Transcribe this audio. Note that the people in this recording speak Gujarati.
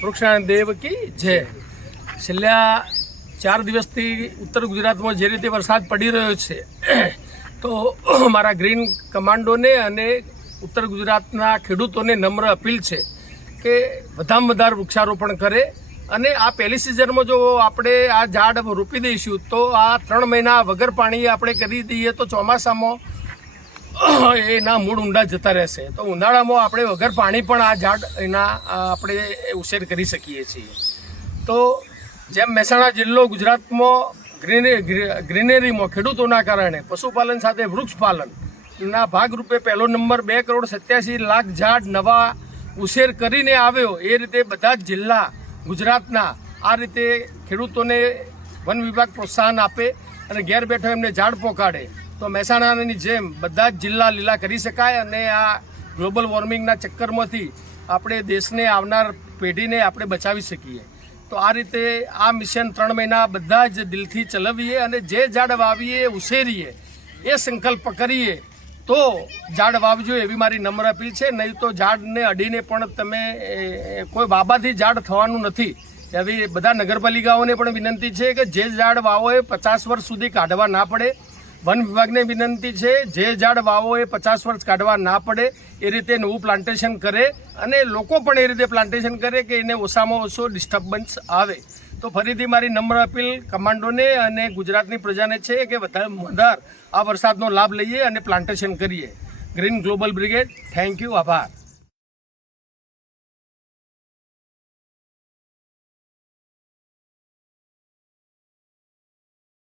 વૃક્ષાણ દેવ કી જય। છેલ્લા 4 દિવસથી ઉત્તર ગુજરાતમાં જે રીતે વરસાદ પડી રહ્યો છે તો મારા ગ્રીન કમાન્ડોને અને ઉત્તર ગુજરાતના ખેડૂતોને નમ્ર અપીલ છે કે વધારેમાં વધારે વૃક્ષારોપણ કરે અને આ પહેલી સિઝનમાં જો આપણે આ ઝાડ રોપી દઈશું તો આ 3 મહિના વગર પાણીએ આપણે કરી દઈએ તો ચોમાસામાં એના મૂળ ઊંડા જતા રહેશે, તો ઉનાળામાં આપણે વગર પાણી પણ આ ઝાડ એના આપણે ઉછેર કરી શકીએ છીએ। તો જેમ મહેસાણા જિલ્લો ગુજરાતમાં ગ્રીનરીમાં ખેડૂતોના કારણે પશુપાલન સાથે વૃક્ષપાલનના ભાગરૂપે પહેલો નંબર 2,87,00,000 ઝાડ નવા ઉછેર કરીને આવ્યો, એ રીતે બધા જ જિલ્લા ગુજરાતના આ રીતે ખેડૂતોને વન વિભાગ પ્રોત્સાહન આપે અને ઘેર બેઠો એમને ઝાડ પહોંચાડે તો મહેસાણાની જેમ બધા જ જિલ્લા લીલા કરી શકાય અને આ ગ્લોબલ વોર્મિંગના ચક્કરમાંથી આપણે દેશને આવનાર પેઢીને આપણે બચાવી શકીએ। તો આ રીતે આ મિશન 3 મહિના બધા જ દિલથી ચલાવીએ અને જે ઝાડ વાવીએ ઉછેરીએ એ સંકલ્પ કરીએ તો ઝાડ વાવજો એવી મારી નમ્ર અપીલ છે। નહીં તો ઝાડને અડીને પણ તમે કોઈ બાબાથી ઝાડ થવાનું નથી। એવી બધા નગરપાલિકાઓને પણ વિનંતી છે કે જે ઝાડ વાવો એ 50 વર્ષ સુધી કાઢવા ના પડે। વન વિભાગને વિનંતી છે જે ઝાડ વાવો એ 50 વર્ષ કાઢવા ના પડે એ રીતે નવું પ્લાન્ટેશન કરે અને લોકો પણ એ રીતે પ્લાન્ટેશન કરે કે એને ઓછામાં ઓછો ડિસ્ટર્બન્સ આવે। તો ફરીથી મારી નમ્ર અપીલ કમાન્ડોને અને ગુજરાતની પ્રજાને છે કે વધારેમાં વધારે આ વરસાદનો લાભ લઈએ અને પ્લાન્ટેશન કરીએ। Green global brigade, thank you, આભાર।